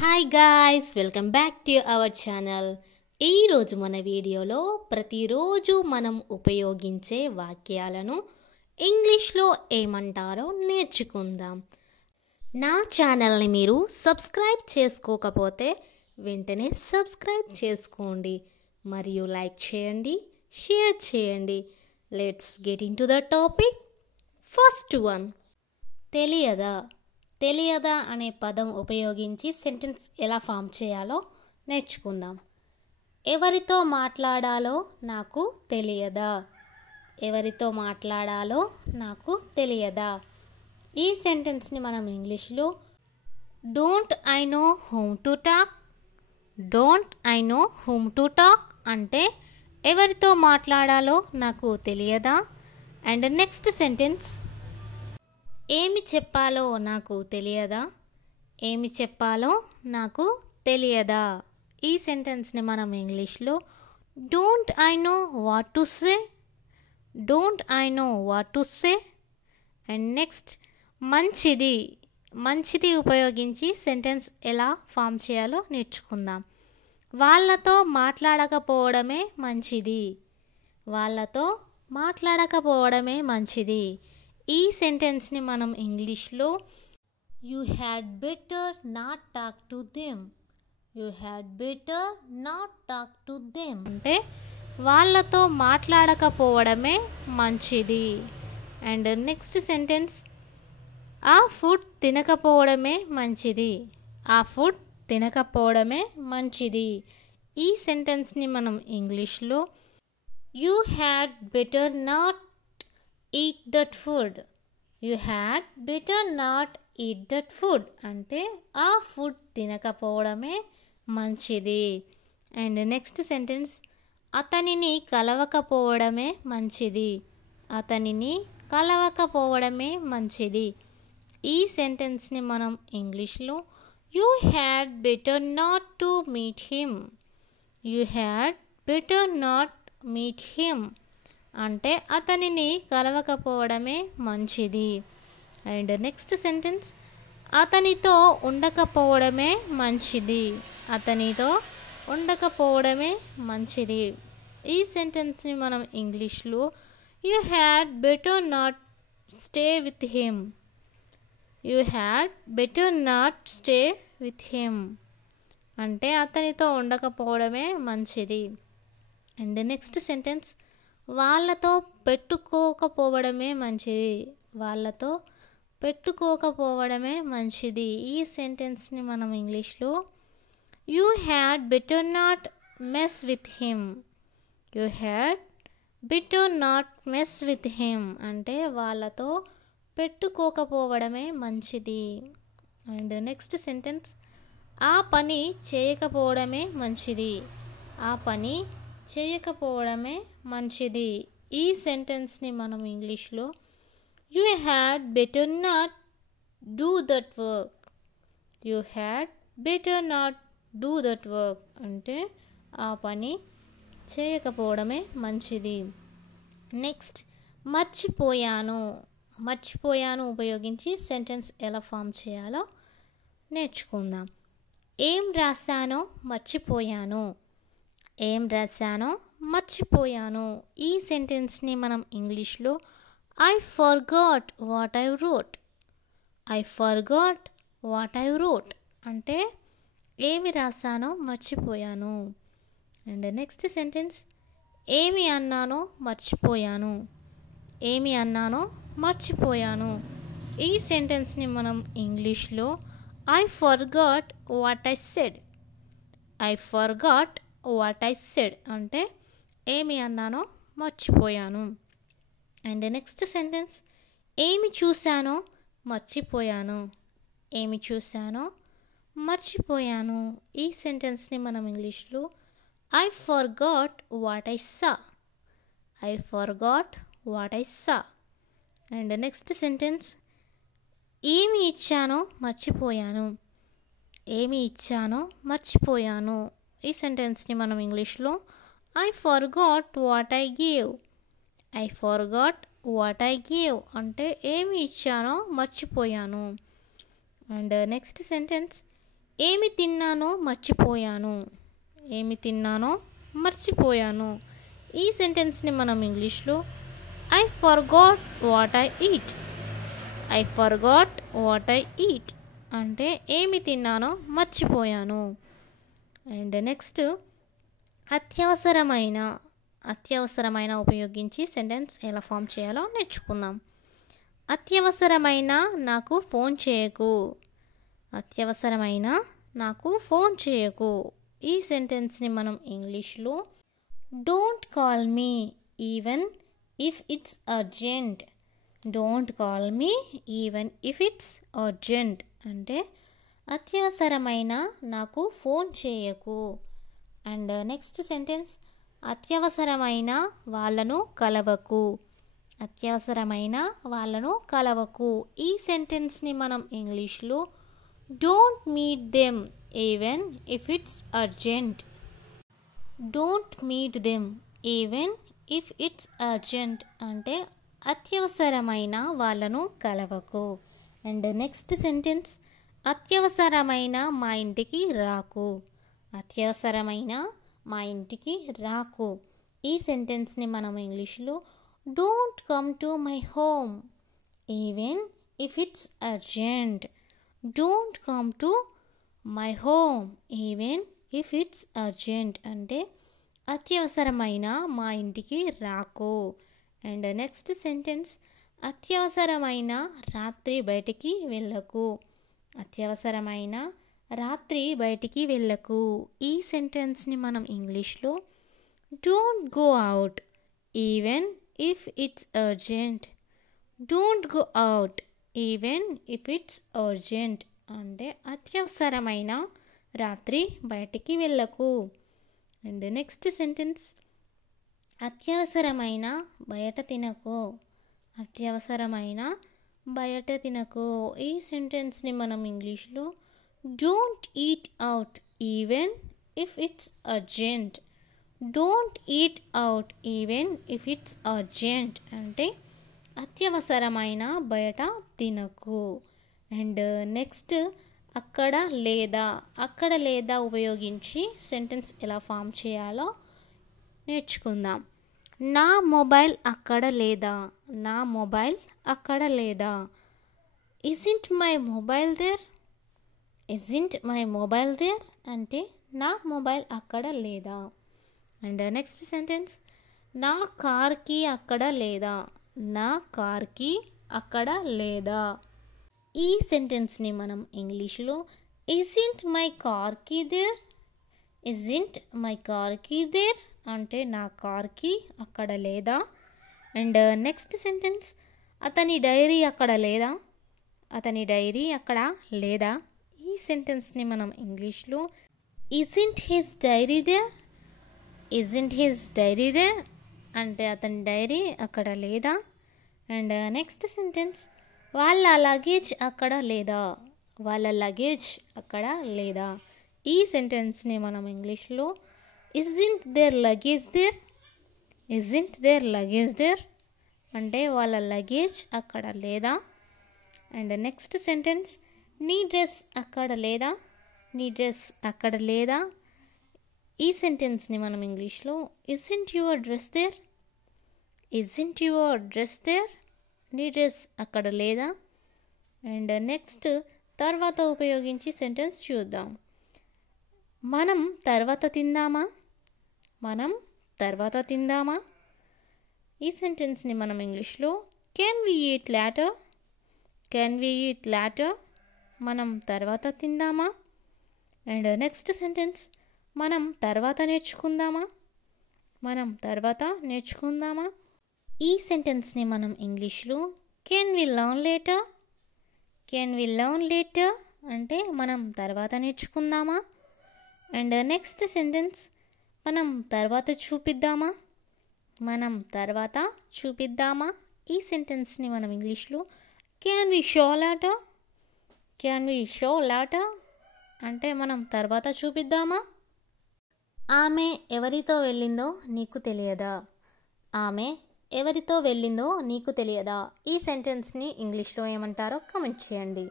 Hi guys, welcome back to our channel. ఈరోజు మన వీడియోలో ప్రతిరోజు మనం ఉపయోగించే వాక్యాలను ఇంగ్లీష్లో ఏమంటారో నేర్చుకుందాం. నా ఛానల్ని మీరు సబ్స్క్రైబ్ చేసుకోకపోతే వెంటనే సబ్స్క్రైబ్ చేసుకోండి మరియు లైక్ చేయండి, షేర్ చేయండి. Let's get in to the topic. First one, తెలియదా అనే పదం ఉపయోగించి సెంటెన్స్ ఎలా ఫామ్ చేయాలో నేర్చుకుందాం. ఎవరితో మాట్లాడాలో నాకు తెలియదా. ఈ సెంటెన్స్ని మనం ఇంగ్లీష్లో don't I know whom to talk అంటే ఎవరితో మాట్లాడాలో నాకు తెలియదా. అండ్ నెక్స్ట్ సెంటెన్స్, ఏమి చెప్పాలో నాకు తెలియదా. ఈ సెంటెన్స్ని మనం ఇంగ్లీష్లో don't I know what to say. And next, మంచిది ఉపయోగించి సెంటెన్స్ ఎలా ఫామ్ చేయాలో నేర్చుకుందాం. వాళ్ళతో మాట్లాడకపోవడమే మంచిది. ఈ సెంటెన్స్ని మనం ఇంగ్లీష్లో you had better not talk to them అంటే వాళ్ళతో మాట్లాడకపోవడమే మంచిది. అండ్ నెక్స్ట్ సెంటెన్స్, ఆ ఫుడ్ తినకపోవడమే మంచిది. ఈ సెంటెన్స్ని మనం ఇంగ్లీష్లో you had better not eat that food అంటే ఆ ఫుడ్ తినకపోవడమే మంచిది. అండ్ నెక్స్ట్ సెంటెన్స్, అతనిని కలవకపోవడమే మంచిది. ఈ సెంటెన్స్ని మనం ఇంగ్లీష్లో you had better not to meet him అంటే అతనిని కలవకపోవడమే మంచిది. అండ్ నెక్స్ట్ సెంటెన్స్, అతనితో ఉండకపోవడమే మంచిది. ఈ సెంటెన్స్ని మనం ఇంగ్లీష్లో you had better not stay with him అంటే అతనితో ఉండకపోవడమే మంచిది. అండ్ నెక్స్ట్ సెంటెన్స్, వాళ్ళతో పెట్టుకోకపోవడమే మంచిది. ఈ సెంటెన్స్ని మనం ఇంగ్లీష్లో you had better not mess with him అంటే వాళ్ళతో పెట్టుకోకపోవడమే మంచిది. అండ్ నెక్స్ట్ సెంటెన్స్, ఆ పని చేయకపోవడమే మంచిది. ఈ సెంటెన్స్ని మనం ఇంగ్లీష్లో you had better not do that work అంటే ఆ పని చేయకపోవడమే మంచిది. నెక్స్ట్, మర్చిపోయాను ఉపయోగించి సెంటెన్స్ ఎలా ఫామ్ చేయాలో నేర్చుకుందాం. ఏం రాశానో మర్చిపోయాను. ఈ సెంటెన్స్ని మనం ఇంగ్లీష్లో I forgot what I wrote అంటే ఏమి రాశానో మర్చిపోయాను. అండ్ నెక్స్ట్ సెంటెన్స్, ఏమి అన్నానో మర్చిపోయాను. ఈ సెంటెన్స్ని మనం ఇంగ్లీష్లో I forgot what I said అంటే ఏమి అన్నానో మర్చిపోయాను. అండ్ నెక్స్ట్ సెంటెన్స్, ఏమి చూశానో మర్చిపోయాను. ఈ సెంటెన్స్ని మనం ఇంగ్లీష్లో I forgot what I saw. And next sentence, ఏమి ఇచ్చానో మర్చిపోయాను. ఈ సెంటెన్స్ని మనం ఇంగ్లీష్లో I forgot what I give అంటే ఏమి ఇచ్చానో మర్చిపోయాను. అండ్ నెక్స్ట్ సెంటెన్స్, ఏమి తిన్నానో మర్చిపోయాను. ఏమి తిన్నానో మర్చిపోయాను. ఈ సెంటెన్స్ని మనం ఇంగ్లీష్లో I forgot what I eat. I forgot what I eat అంటే ఏమి తిన్నానో మర్చిపోయాను. అండ్ నెక్స్ట్ అత్యవసరమైన. అత్యవసరమైన ఉపయోగించి సెంటెన్స్ ఎలా ఫామ్ చేయాలో నేర్చుకుందాం. అత్యవసరమైన నాకు ఫోన్ చేయకు. అత్యవసరమైన నాకు ఫోన్ చేయకు. ఈ సెంటెన్స్ని మనం ఇంగ్లీష్లో don't call me even if it's urgent. Don't call me even if it's urgent అంటే అత్యవసరమైన నాకు ఫోన్ చేయకు. అండ్ నెక్స్ట్ సెంటెన్స్ అత్యవసరమైన వాళ్ళను కలవకు. అత్యవసరమైన వాళ్ళను కలవకు. ఈ సెంటెన్స్ని మనం ఇంగ్లీష్లో don't meet them even if it's urgent. Don't meet them even if it's urgent అంటే అత్యవసరమైన వాళ్ళను కలవకు. అండ్ నెక్స్ట్ సెంటెన్స్ అత్యవసరమైన మా ఇంటికి రాకు. అత్యవసరమైన మా ఇంటికి రాకు. ఈ సెంటెన్స్ని మనం ఇంగ్లీష్లో don't come to my home even if it's urgent. Don't come to my home even if it's urgent అంటే అత్యవసరమైన మా ఇంటికి రాకు. అండ్ నెక్స్ట్ సెంటెన్స్ అత్యవసరమైన రాత్రి బయటికి వెళ్ళకు. అత్యవసరమైన రాత్రి బయటికి వెళ్ళకు. ఈ సెంటెన్స్ని మనం ఇంగ్లీష్లో don't go out even if it's urgent. Don't go out even if it's urgent అంటే అత్యవసరమైన రాత్రి బయటికి వెళ్ళకు. అండ్ నెక్స్ట్ సెంటెన్స్ అత్యవసరమైన బయట తినకు. అత్యవసరమైన బయట తినకు. ఈ సెంటెన్స్ని మనం ఇంగ్లీష్లో don't eat out even if it's urgent. Don't eat out even if it's urgent అంటే అత్యవసరమైన బయట తినకు. అండ్ నెక్స్ట్ అక్కడ లేదా. అక్కడ లేదా ఉపయోగించి సెంటెన్స్ ఎలా ఫామ్ చేయాలో నేర్చుకుందాం. నా మొబైల్ అక్కడ లేదా. నా మొబైల్ అక్కడ లేదా. Isn't my mobile there. Isn't my mobile there అంటే నా మొబైల్ అక్కడ లేదా. అండ్ నెక్స్ట్ సెంటెన్స్ నా కార్కి అక్కడ లేదా. నా కార్కి అక్కడ లేదా. ఈ సెంటెన్స్ని మనం ఇంగ్లీష్లో ఇజింట్ మై కార్కి దేర్. ఇజింట్ మై కార్కి దేర్ అంటే నా కార్కి అక్కడ లేదా. అండ్ నెక్స్ట్ సెంటెన్స్ అతని డైరీ అక్కడ లేదా. అతని డైరీ అక్కడ లేదా. ఈ సెంటెన్స్ని మనం ఇంగ్లీష్లో isn't his diary there. Isn't his diary there అంటే అతని డైరీ అక్కడ లేదా. అండ్ నెక్స్ట్ సెంటెన్స్ వాళ్ళ లగేజ్ అక్కడ లేదా. వాళ్ళ లగేజ్ అక్కడ లేదా. ఈ సెంటెన్స్ని మనం ఇంగ్లీష్లో isn't their luggage there. Isn't their luggage there అంటే వాళ్ళ లగేజ్ అక్కడ లేదా. అండ్ నెక్స్ట్ సెంటెన్స్ నీ డ్రెస్ అక్కడ లేదా. నీ డ్రెస్ అక్కడ లేదా. ఈ సెంటెన్స్ని మనం ఇంగ్లీష్లో isn't your dress there. Isn't your dress there నీ డ్రెస్ అక్కడ లేదా. అండ్ నెక్స్ట్ తర్వాత ఉపయోగించి సెంటెన్స్ చూద్దాం. మనం తర్వాత తిందామా. మనం తర్వాత తిందామా. ఈ సెంటెన్స్ని మనం ఇంగ్లీష్లో can we eat later. Can we eat later మనం తర్వాత తిందామా. అండ్ నెక్స్ట్ సెంటెన్స్ మనం తర్వాత నేర్చుకుందామా. మనం తర్వాత నేర్చుకుందామా. ఈ సెంటెన్స్ని మనం ఇంగ్లీష్లో can we learn later. Can we learn later అంటే మనం తర్వాత నేర్చుకుందామా. అండ్ నెక్స్ట్ సెంటెన్స్ మనం తర్వాత చూపిద్దామా. మనం తర్వాత చూపిద్దామా. ఈ సెంటెన్స్ని మనం ఇంగ్లీష్లో can we show later. Can we show later అంటే మనం తర్వాత చూపిద్దామా. ఆమె ఎవరితో వెళ్ళిందో నీకు తెలియదా. ఆమె ఎవరితో వెళ్ళిందో నీకు తెలియదా. ఈ సెంటెన్స్ని ఇంగ్లీష్లో ఏమంటారో కామెంట్ చేయండి.